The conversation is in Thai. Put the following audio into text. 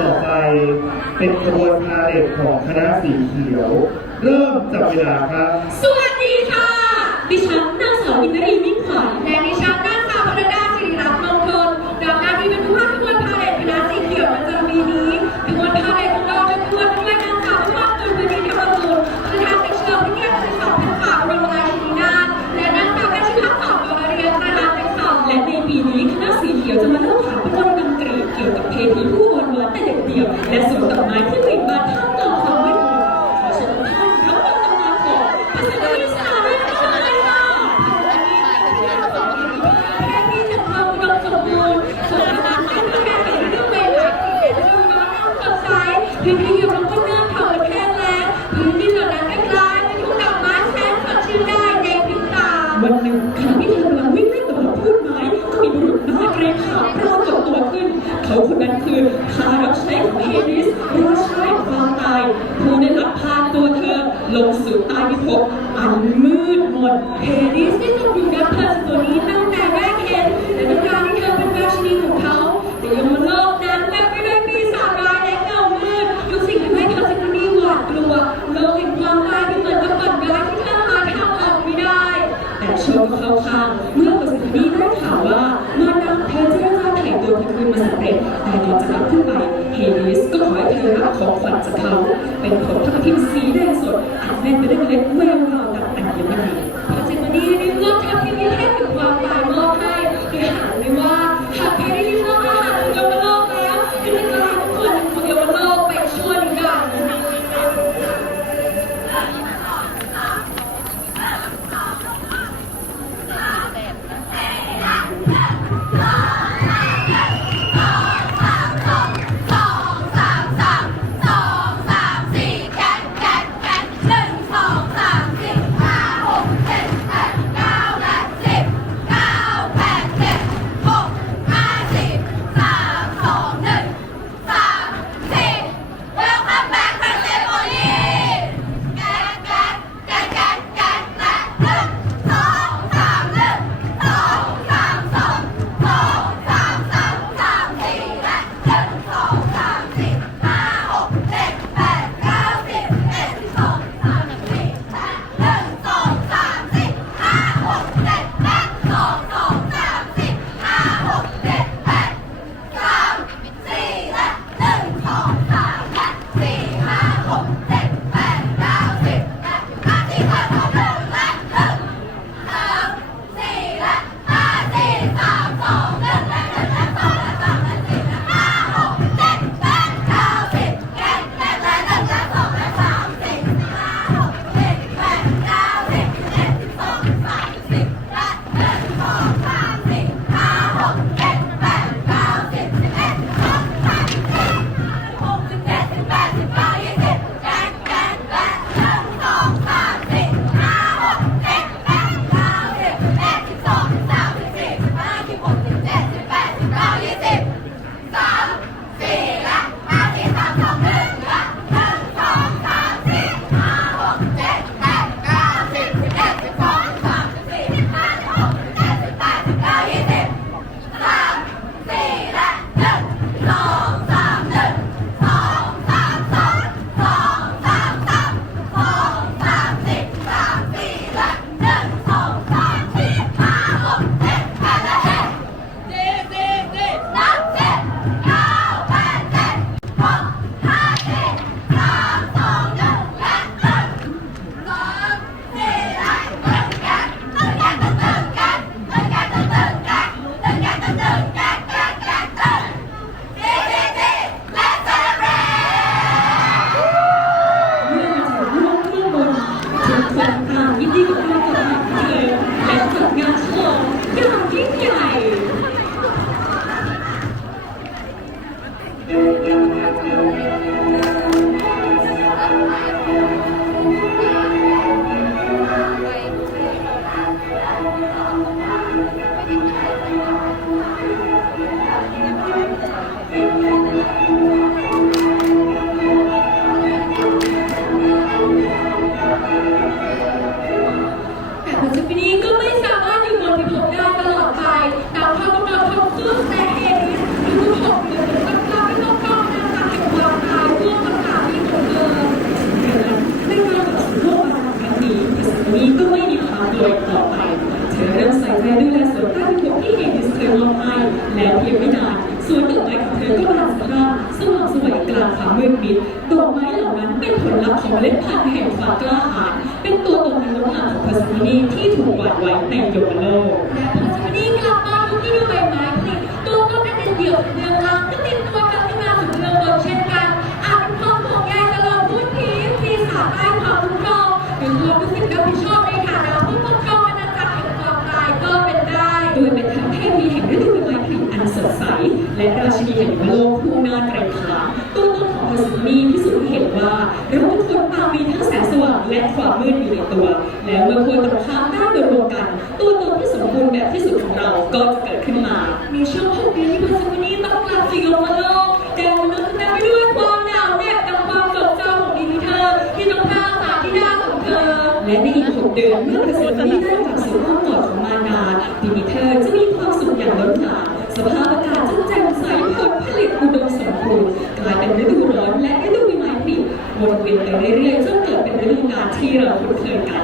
ต่อไปเป็นขบวนพาเหรดของคณะสีเขียว เริ่มจับเวลาครับ สวัสดีค่ะ ดิฉันนางสาวอินทรีมิ ลงสู่ใต้พิภพอันมืดมนเฮดิสที่ตกอยู่ด้านเธอตัวนี้ เป็นไฮลิสจะรับขึ้นไปเฮลิสก็ขอให้เธอรับของขวัญจากเขาเป็นผลทับทิมสีแดงสดอัดแน่นไปด้วยเล็ดแวววาวดังอันยิ่งใหญ่ Música にパートをกลับไปเธอเริ่มใส่ใจดูแลสวนใต้ที่ที่เห็นดิสเทลลงให้และเพียงไม่นานสวนดอกไม้ของเธอก็บานสะพรั่งสว่างสวยกลางความมืดมิดดอกไม้เหล่านั้นเป็นผลลัพธ์ของเล็ดพันธุ์แห่งความกล้าหาญเป็นตัวตนในลักษณะของพัสมินีที่ถูกหวาดไว้ในโยโลกพัสมินีกลับมาทุกที่ด้วยไม้ผลิตตัวก็เป็นเดี่ยวเดียว ห็นว่าทุกคนต่างมีทั้งแสงสว่างและความมืดอยู่ในตัว แล้วเมื่อคนตรงข้ามได้มารวมกัน ตัวตนที่สมบูรณ์แบบที่สุดของเราก็จะเกิดขึ้นมามีช่วงหกเดือนที่พัสมีต้องกลับสู่โลกโลกแต่มันก็เต็มไปด้วยความหนาวเหน็บกับความโศกเศร้าของดินเธอ ที่ต้องพาหาที่หน้าของเธอ และในอีกหกเดือนเมื่อพัสมีได้กลับสู่อ้อมกอดของมารดาดินเธอจะมีความสุขอย่างล้นหลามสภาพ 七月份最高